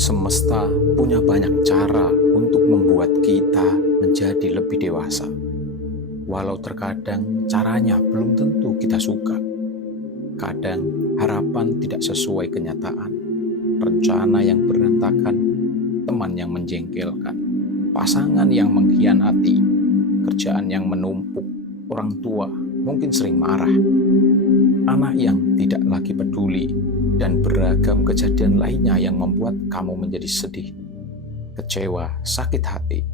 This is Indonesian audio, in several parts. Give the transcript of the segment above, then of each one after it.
Semesta punya banyak cara untuk membuat kita menjadi lebih dewasa. Walau terkadang caranya belum tentu kita suka. Kadang harapan tidak sesuai kenyataan, rencana yang berantakan, teman yang menjengkelkan, pasangan yang mengkhianati, kerjaan yang menumpuk, orang tua mungkin sering marah, anak yang tidak lagi peduli, dan beragam kejadian lainnya yang membuat kamu menjadi sedih, kecewa, sakit hati.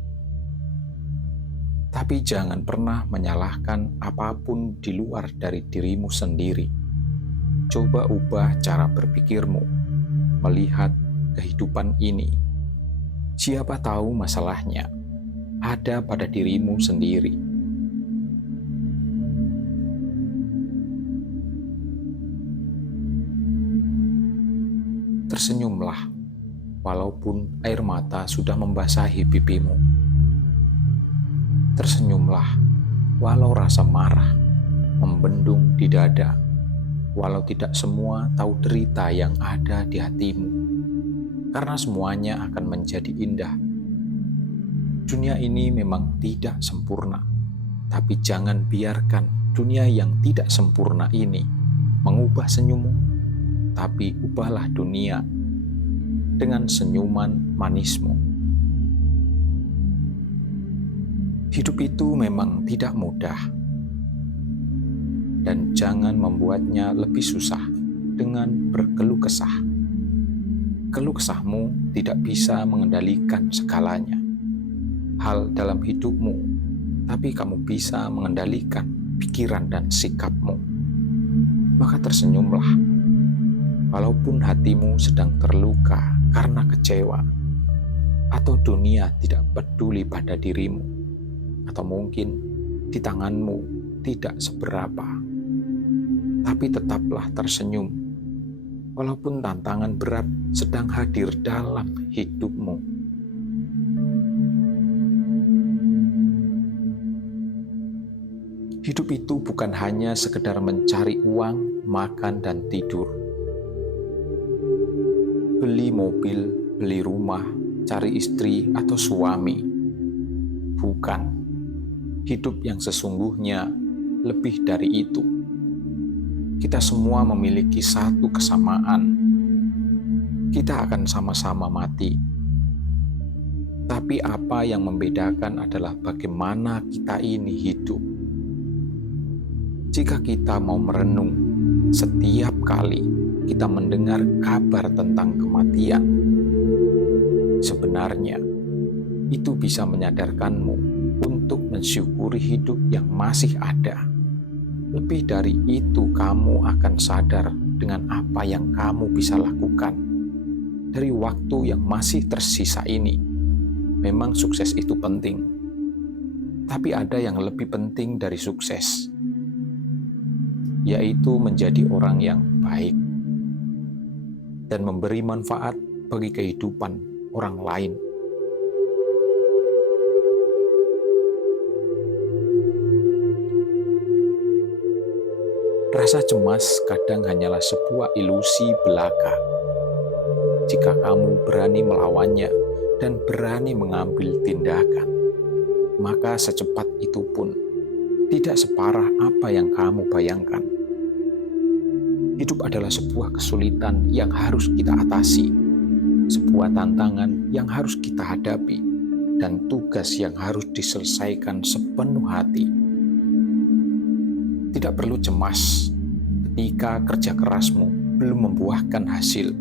Tapi jangan pernah menyalahkan apapun di luar dari dirimu sendiri. Coba ubah cara berpikirmu, melihat kehidupan ini. Siapa tahu masalahnya ada pada dirimu sendiri. Tersenyumlah, walaupun air mata sudah membasahi pipimu. Tersenyumlah, walau rasa marah membendung di dada, walau tidak semua tahu derita yang ada di hatimu, karena semuanya akan menjadi indah. Dunia ini memang tidak sempurna, tapi jangan biarkan dunia yang tidak sempurna ini mengubah senyummu. Tapi ubahlah dunia dengan senyuman manismu. Hidup itu memang tidak mudah, dan jangan membuatnya lebih susah dengan berkeluh kesah. Keluh kesahmu tidak bisa mengendalikan segalanya hal dalam hidupmu, tapi kamu bisa mengendalikan pikiran dan sikapmu. Maka tersenyumlah, walaupun hatimu sedang terluka karena kecewa, atau dunia tidak peduli pada dirimu, atau mungkin di tanganmu tidak seberapa. Tapi tetaplah tersenyum, walaupun tantangan berat sedang hadir dalam hidupmu. Hidup itu bukan hanya sekedar mencari uang, makan, dan tidur. Beli mobil, beli rumah, cari istri atau suami. Bukan. Hidup yang sesungguhnya lebih dari itu. Kita semua memiliki satu kesamaan. Kita akan sama-sama mati. Tapi apa yang membedakan adalah bagaimana kita ini hidup. Jika kita mau merenung setiap kali kita mendengar kabar tentang kematian, sebenarnya itu bisa menyadarkanmu untuk mensyukuri hidup yang masih ada. Lebih dari itu, kamu akan sadar dengan apa yang kamu bisa lakukan dari waktu yang masih tersisa ini. Memang sukses itu penting, tapi ada yang lebih penting dari sukses, yaitu menjadi orang yang baik dan memberi manfaat bagi kehidupan orang lain. Rasa cemas kadang hanyalah sebuah ilusi belaka. Jika kamu berani melawannya dan berani mengambil tindakan, maka secepat itu pun tidak separah apa yang kamu bayangkan. Hidup adalah sebuah kesulitan yang harus kita atasi, sebuah tantangan yang harus kita hadapi, dan tugas yang harus diselesaikan sepenuh hati. Tidak perlu cemas ketika kerja kerasmu belum membuahkan hasil.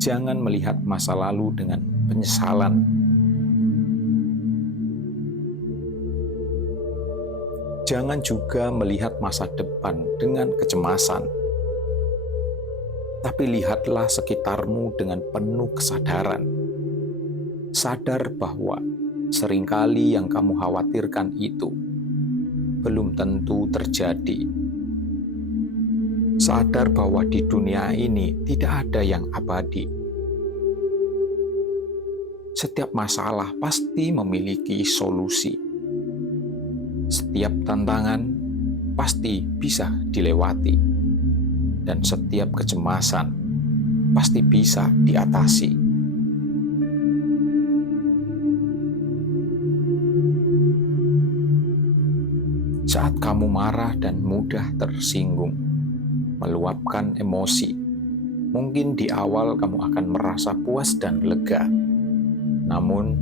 Jangan melihat masa lalu dengan penyesalan. Jangan juga melihat masa depan dengan kecemasan. Tapi lihatlah sekitarmu dengan penuh kesadaran. Sadar bahwa seringkali yang kamu khawatirkan itu belum tentu terjadi. Sadar bahwa di dunia ini tidak ada yang abadi. Setiap masalah pasti memiliki solusi. Setiap tantangan pasti bisa dilewati. Dan setiap kecemasan pasti bisa diatasi. Saat kamu marah dan mudah tersinggung, meluapkan emosi, mungkin di awal kamu akan merasa puas dan lega. Namun,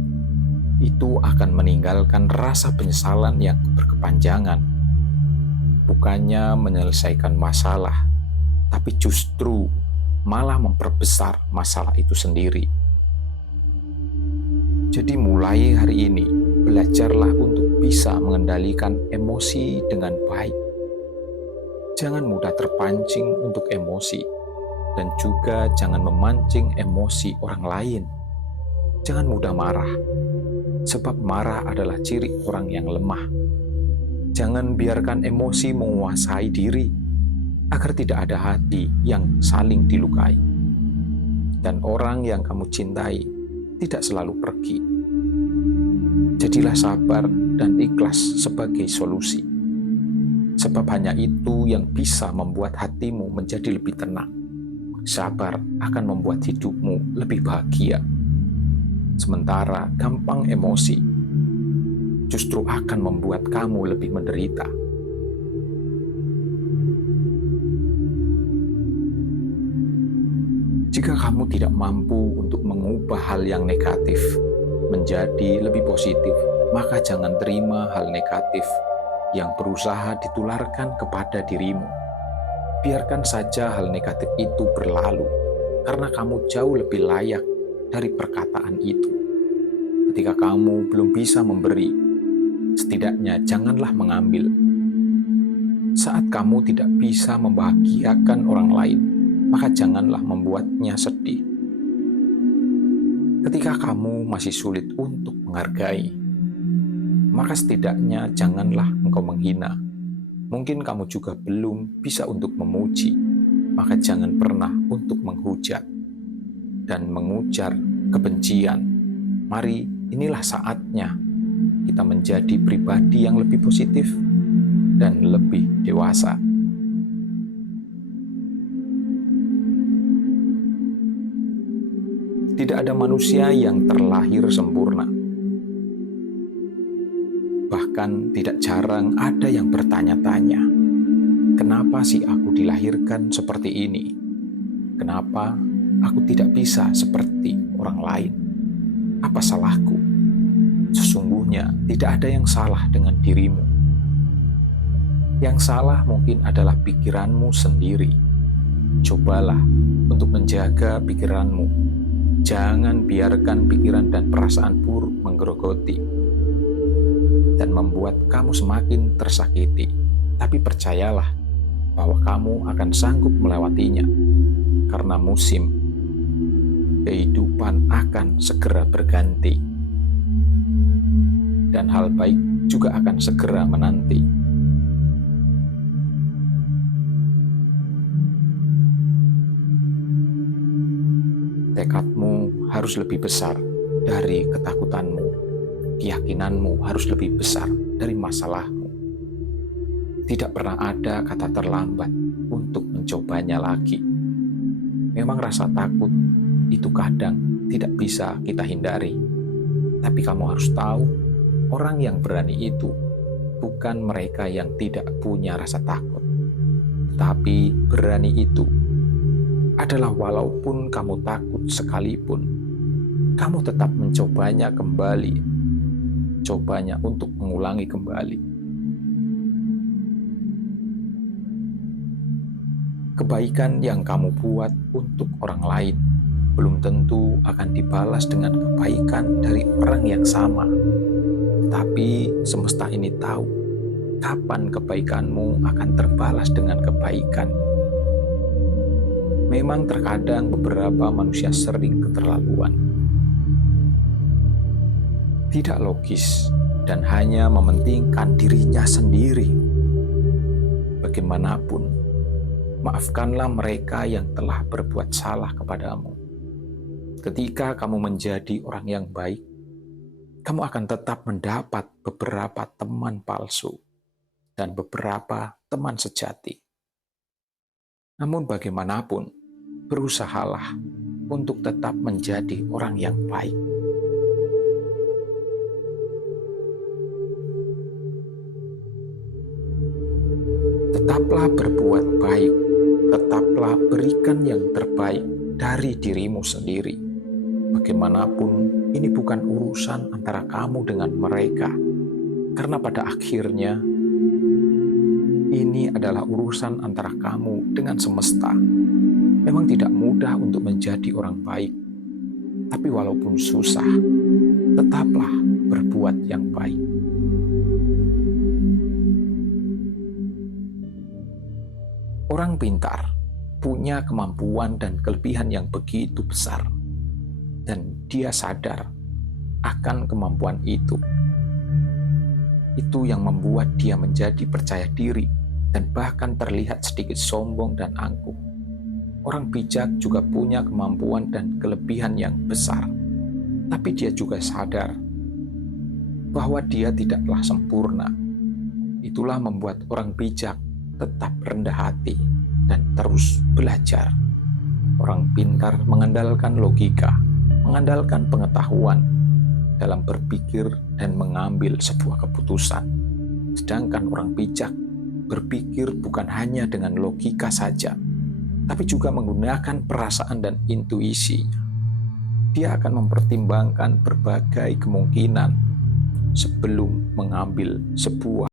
itu akan meninggalkan rasa penyesalan yang berkepanjangan. Bukannya menyelesaikan masalah, tapi justru malah memperbesar masalah itu sendiri. Jadi mulai hari ini, belajarlah untuk bisa mengendalikan emosi dengan baik. Jangan mudah terpancing untuk emosi, dan juga jangan memancing emosi orang lain. Jangan mudah marah, sebab marah adalah ciri orang yang lemah. Jangan biarkan emosi menguasai diri, agar tidak ada hati yang saling dilukai. Dan orang yang kamu cintai tidak selalu pergi. Jadilah sabar dan ikhlas sebagai solusi. Sebab hanya itu yang bisa membuat hatimu menjadi lebih tenang. Sabar akan membuat hidupmu lebih bahagia. Sementara gampang emosi justru akan membuat kamu lebih menderita. Jika kamu tidak mampu untuk mengubah hal yang negatif menjadi lebih positif, maka jangan terima hal negatif yang berusaha ditularkan kepada dirimu. Biarkan saja hal negatif itu berlalu, karena kamu jauh lebih layak dari perkataan itu. Ketika kamu belum bisa memberi, setidaknya janganlah mengambil. Saat kamu tidak bisa membahagiakan orang lain, maka janganlah membuatnya sedih. Ketika kamu masih sulit untuk menghargai, maka setidaknya janganlah engkau menghina. Mungkin kamu juga belum bisa untuk memuji, maka jangan pernah untuk menghujat dan mengujar kebencian. Mari, inilah saatnya kita menjadi pribadi yang lebih positif dan lebih dewasa. Tidak ada manusia yang terlahir sempurna. Bahkan tidak jarang ada yang bertanya-tanya, kenapa sih aku dilahirkan seperti ini? Kenapa aku tidak bisa seperti orang lain? Apa salahku? Sesungguhnya tidak ada yang salah dengan dirimu. Yang salah mungkin adalah pikiranmu sendiri. Cobalah untuk menjaga pikiranmu. Jangan biarkan pikiran dan perasaan buruk menggerogoti dan membuat kamu semakin tersakiti. Tapi percayalah bahwa kamu akan sanggup melewatinya, karena musim kehidupan akan segera berganti, dan hal baik juga akan segera menanti. Tekadmu harus lebih besar dari ketakutanmu. Keyakinanmu harus lebih besar dari masalahmu. Tidak pernah ada kata terlambat untuk mencobanya lagi. Memang rasa takut itu kadang tidak bisa kita hindari. Tapi kamu harus tahu, orang yang berani itu bukan mereka yang tidak punya rasa takut. Tetapi berani itu adalah walaupun kamu takut sekalipun, kamu tetap mencobanya kembali, cobanya untuk mengulangi kembali. Kebaikan yang kamu buat untuk orang lain belum tentu akan dibalas dengan kebaikan dari orang yang sama. Tapi semesta ini tahu kapan kebaikanmu akan terbalas dengan kebaikan. Memang terkadang beberapa manusia sering keterlaluan, tidak logis, dan hanya mementingkan dirinya sendiri. Bagaimanapun, maafkanlah mereka yang telah berbuat salah kepadamu. Ketika kamu menjadi orang yang baik, kamu akan tetap mendapat beberapa teman palsu dan beberapa teman sejati. Namun bagaimanapun, berusahalah untuk tetap menjadi orang yang baik. Tetaplah berbuat baik, tetaplah berikan yang terbaik dari dirimu sendiri. Bagaimanapun, ini bukan urusan antara kamu dengan mereka, karena pada akhirnya ini adalah urusan antara kamu dengan semesta. Memang tidak mudah untuk menjadi orang baik, tapi walaupun susah, tetaplah berbuat yang baik. Orang pintar punya kemampuan dan kelebihan yang begitu besar, dan dia sadar akan kemampuan itu. Itu yang membuat dia menjadi percaya diri dan bahkan terlihat sedikit sombong dan angkuh. Orang bijak juga punya kemampuan dan kelebihan yang besar, tapi dia juga sadar bahwa dia tidaklah sempurna. Itulah membuat orang bijak tetap rendah hati dan terus belajar. Orang pintar mengandalkan logika, mengandalkan pengetahuan dalam berpikir dan mengambil sebuah keputusan. Sedangkan orang bijak berpikir bukan hanya dengan logika saja, tapi juga menggunakan perasaan dan intuisi. Dia akan mempertimbangkan berbagai kemungkinan sebelum mengambil sebuah